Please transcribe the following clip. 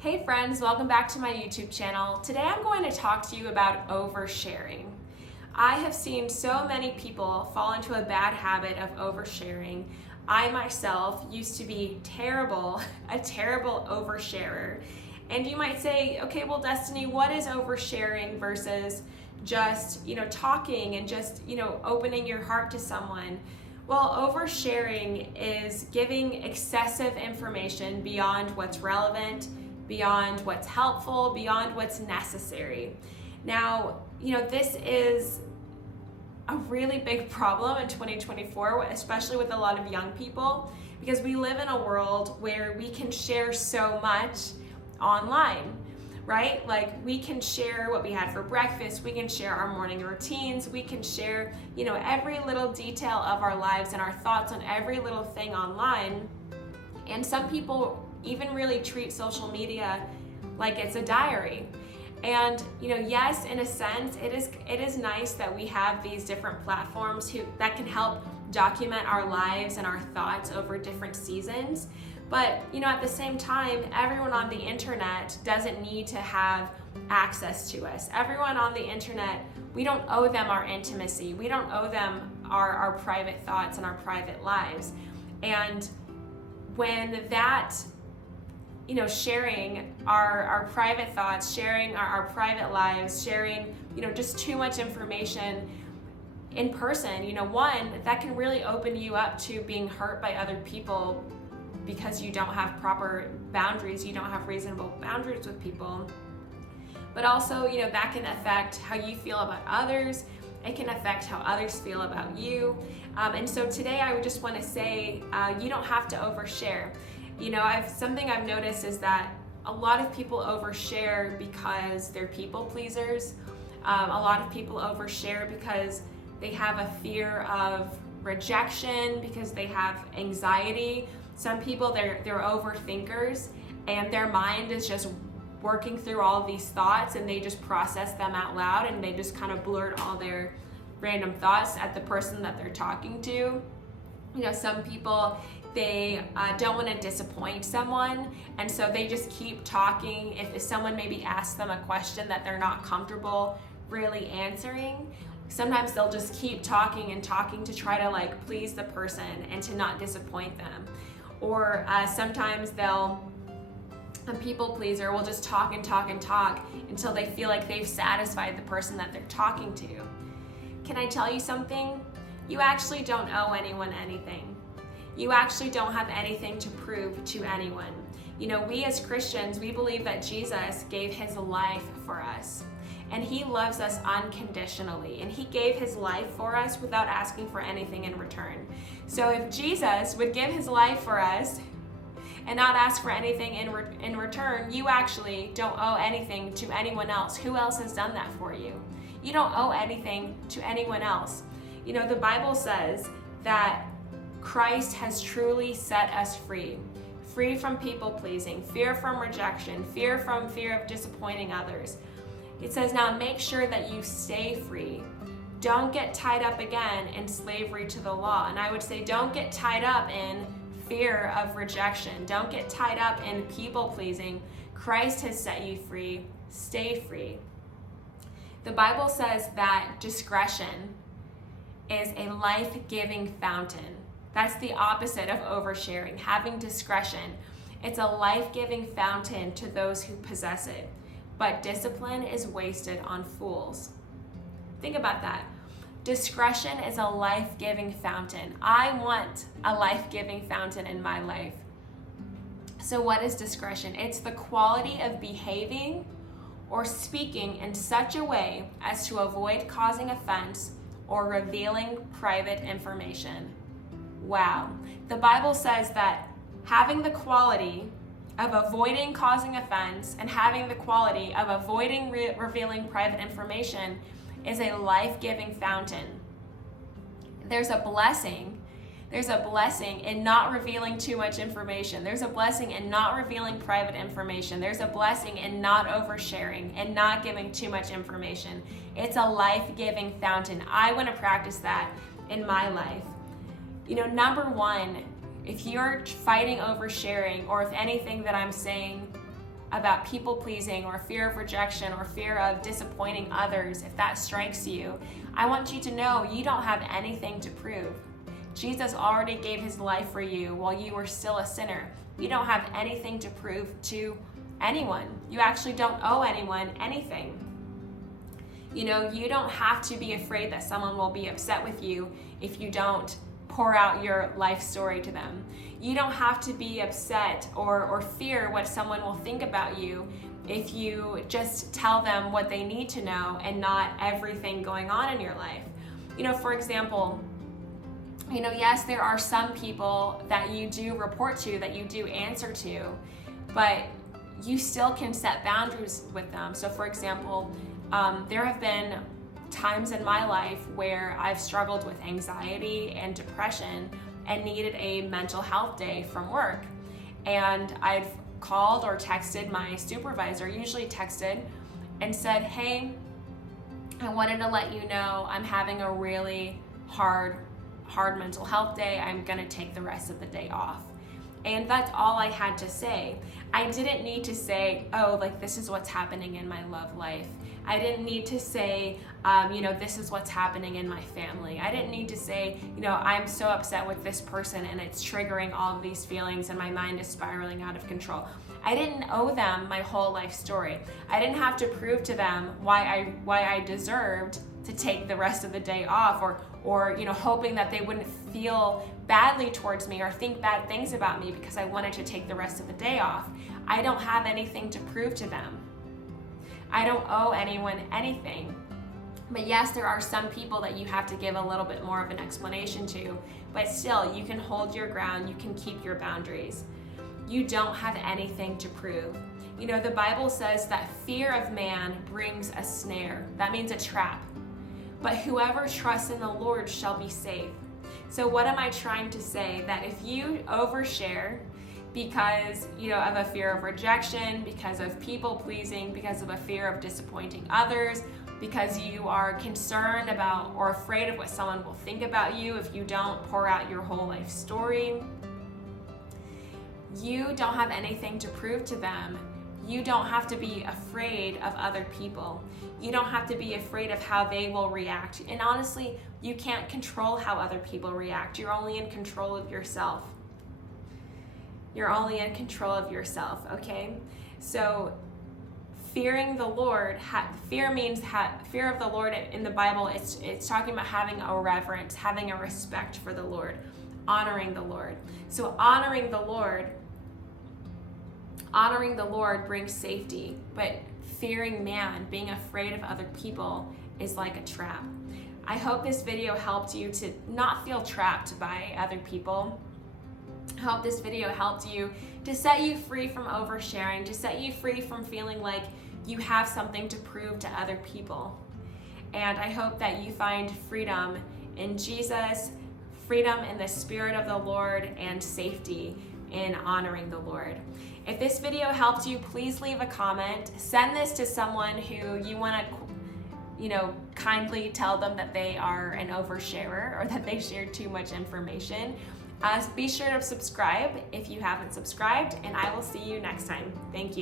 Hey friends, welcome back to my YouTube channel. Today I'm going to talk to you about oversharing. I have seen so many people fall into a bad habit of oversharing. I myself used to be a terrible oversharer. And you might say, okay, well, Destiny, what is oversharing versus just, talking and just, opening your heart to someone? Well, oversharing is giving excessive information beyond what's relevant, beyond what's helpful, beyond what's necessary. Now, this is a really big problem in 2024, especially with a lot of young people, because we live in a world where we can share so much online, right? Like we can share what we had for breakfast, we can share our morning routines, we can share, every little detail of our lives and our thoughts on every little thing online. And some people even really treat social media like it's a diary. And yes, in a sense, it is nice that we have these different platforms that can help document our lives and our thoughts over different seasons. But at the same time, everyone on the internet doesn't need to have access to us. Everyone on the internet, we don't owe them our intimacy. We don't owe them our private thoughts and our private lives. And when that sharing our private thoughts, sharing our private lives, sharing, just too much information in person, one, that can really open you up to being hurt by other people because you don't have proper boundaries, you don't have reasonable boundaries with people. But also, that can affect how you feel about others. It can affect how others feel about you. And so today I would just want to say, you don't have to overshare. Something I've noticed is that a lot of people overshare because they're people pleasers. A lot of people overshare because they have a fear of rejection, because they have anxiety. Some people, they're overthinkers, and their mind is just working through all these thoughts, and they just process them out loud, and they just kind of blurt all their random thoughts at the person that they're talking to. Some people, they don't want to disappoint someone, and so they just keep talking. If someone maybe asks them a question that they're not comfortable really answering, sometimes they'll just keep talking and talking to try to please the person and to not disappoint them. Or sometimes a people pleaser will just talk and talk and talk until they feel like they've satisfied the person that they're talking to. Can I tell you something? You actually don't owe anyone anything. You actually don't have anything to prove to anyone. We as Christians, we believe that Jesus gave his life for us. And he loves us unconditionally. And he gave his life for us without asking for anything in return. So if Jesus would give his life for us and not ask for anything in return, you actually don't owe anything to anyone else. Who else has done that for you? You don't owe anything to anyone else. The Bible says that Christ has truly set us free from people pleasing, fear from rejection, fear of disappointing others. It says, now make sure that you stay free. Don't get tied up again in slavery to the law. And I would say, don't get tied up in fear of rejection. Don't get tied up in people pleasing. Christ has set you free. Stay free. The Bible says that discretion is a life-giving fountain. That's the opposite of oversharing, having discretion. It's a life-giving fountain to those who possess it. But discipline is wasted on fools. Think about that. Discretion is a life-giving fountain. I want a life-giving fountain in my life. So what is discretion? It's the quality of behaving or speaking in such a way as to avoid causing offense or revealing private information. Wow. The Bible says that having the quality of avoiding causing offense and having the quality of avoiding revealing private information is a life-giving fountain. There's a blessing in not revealing too much information. There's a blessing in not revealing private information. There's a blessing in not oversharing and not giving too much information. It's a life-giving fountain. I want to practice that in my life. Number one, if you're fighting oversharing, or if anything that I'm saying about people pleasing or fear of rejection or fear of disappointing others, if that strikes you, I want you to know you don't have anything to prove. Jesus already gave his life for you while you were still a sinner. You don't have anything to prove to anyone. You actually don't owe anyone anything. You know, you don't have to be afraid that someone will be upset with you if you don't pour out your life story to them. You don't have to be upset or fear what someone will think about you if you just tell them what they need to know and not everything going on in your life. You know, for example, you know, yes, there are some people that you do report to, that you do answer to, but you still can set boundaries with them. So for example, there have been times in my life where I've struggled with anxiety and depression and needed a mental health day from work. And I've called or texted my supervisor, usually texted, and said, hey, I wanted to let you know I'm having a really hard mental health day. I'm gonna take the rest of the day off. And that's all I had to say. I didn't need to say, oh, like this is what's happening in my love life. I didn't need to say, you know, this is what's happening in my family. I didn't need to say, you know, I'm so upset with this person and it's triggering all of these feelings and my mind is spiraling out of control. I didn't owe them my whole life story. I didn't have to prove to them why I deserved to take the rest of the day off, or you know, hoping that they wouldn't feel badly towards me or think bad things about me because I wanted to take the rest of the day off. I don't have anything to prove to them. I don't owe anyone anything. But yes, there are some people that you have to give a little bit more of an explanation to, but still, you can hold your ground, you can keep your boundaries. You don't have anything to prove. You know, the Bible says that fear of man brings a snare. That means a trap. But whoever trusts in the Lord shall be safe. So what am I trying to say? That if you overshare because, you know, of a fear of rejection, because of people pleasing, because of a fear of disappointing others, because you are concerned about or afraid of what someone will think about you if you don't pour out your whole life story, you don't have anything to prove to them. You don't have to be afraid of other people. You don't have to be afraid of how they will react. And honestly, you can't control how other people react. You're only in control of yourself. You're only in control of yourself, okay? So fearing the Lord, fear of the Lord in the Bible, it's talking about having a reverence, having a respect for the Lord, honoring the Lord. So honoring the Lord brings safety, but fearing man, being afraid of other people, is like a trap. I hope this video helped you to not feel trapped by other people. I hope this video helped you to set you free from oversharing, to set you free from feeling like you have something to prove to other people. And I hope that you find freedom in Jesus, freedom in the Spirit of the Lord, and safety in honoring the Lord. If this video helped you, please leave a comment. Send this to someone who you want to, you know, kindly tell them that they are an oversharer or that they shared too much information. Be sure to subscribe if you haven't subscribed, and I will see you next time. Thank you.